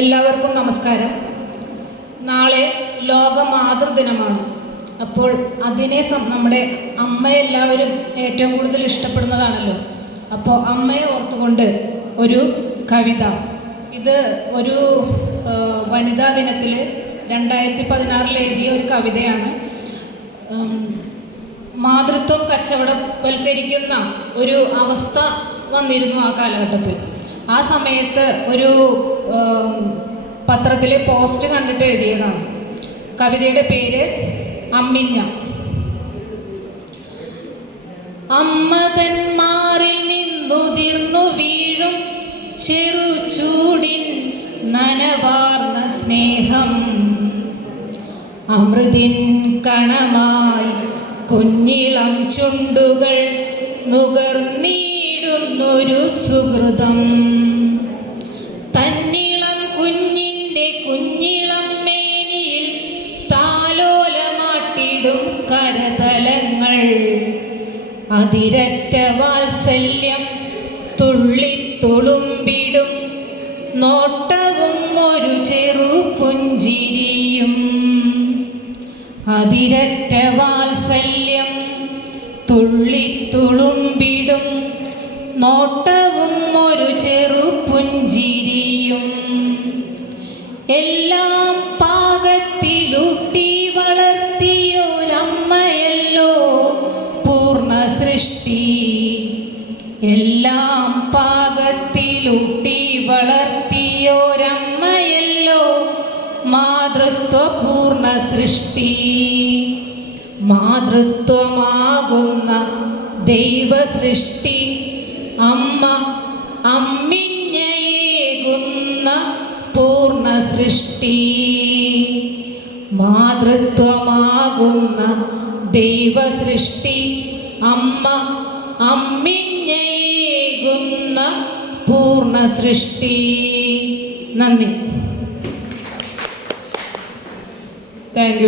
എല്ലാവർക്കും നമസ്കാരം. നാളെ ലോക മാതൃദിനമാണ് അപ്പോൾ അതിനെ നമ്മുടെ നമ്മുടെ അമ്മയെല്ലാവരും ഏറ്റവും കൂടുതൽ ഇഷ്ടപ്പെടുന്നതാണല്ലോ. അപ്പോൾ അമ്മയെ ഓർത്തുകൊണ്ട് ഒരു കവിത. ഇത് ഒരു വനിതാ ദിനത്തിൽ രണ്ടായിരത്തി പതിനാറിൽ എഴുതിയ ഒരു കവിതയാണ്. മാതൃത്വം കച്ചവടവൽക്കരിക്കുന്ന ഒരു അവസ്ഥ വന്നിരുന്നു ആ കാലഘട്ടത്തിൽ. ആ സമയത്ത് ഒരു പത്രത്തിലെ പോസ്റ്റ് കണ്ടിട്ട് എഴുതിയതാണ്. കവിതയുടെ പേര് അമ്മിഞ്ഞ. അമ്മതന്മാരിൽ നിന്നുതിർന്നു വീഴും ചെറു ചൂടിൻ നനവാർന്ന സ്നേഹം. അമൃതിൻ കണമായി കുഞ്ഞിളം ചുണ്ടുകൾ നുകർന്നീടുന്നൊരു സുഹൃതം. തന്നിളം കുഞ്ഞിന്റെ കുഞ്ഞിളം മേനിയിൽ താലോലമാട്ടിടും കരതലങ്ങൾ. അതിരറ്റ വാത്സല്യം തുള്ളിത്തുളുമ്പിടും. നോട്ടവും ഒരു ചെറു പുഞ്ചിരിയും. അതിരറ്റ വാത്സല്യം തുള്ളിത്തുളുമ്പിടും. നോട്ടവും ഒരു ചെറു പുഞ്ചിരിയും. എല്ലാം പാകത്തിലൂട്ടി വളർത്തിയൊരമ്മയല്ലോ പൂർണ സൃഷ്ടി എല്ലാം പാകത്തിലൂട്ടി വളർത്തിയൊരമ്മയല്ലോ മാതൃത്വപൂർണ സൃഷ്ടി മാതൃത്വമാകുന്ന ദൈവസൃഷ്ടി. അമ്മ അമ്മ സൃഷ്ടി. മാതൃത്വമാകുന്ന ദൈവ സൃഷ്ടി അമ്മ അമ്മിഞ്ഞയേകുന്ന പൂർണ സൃഷ്ടി നന്ദി. Thank you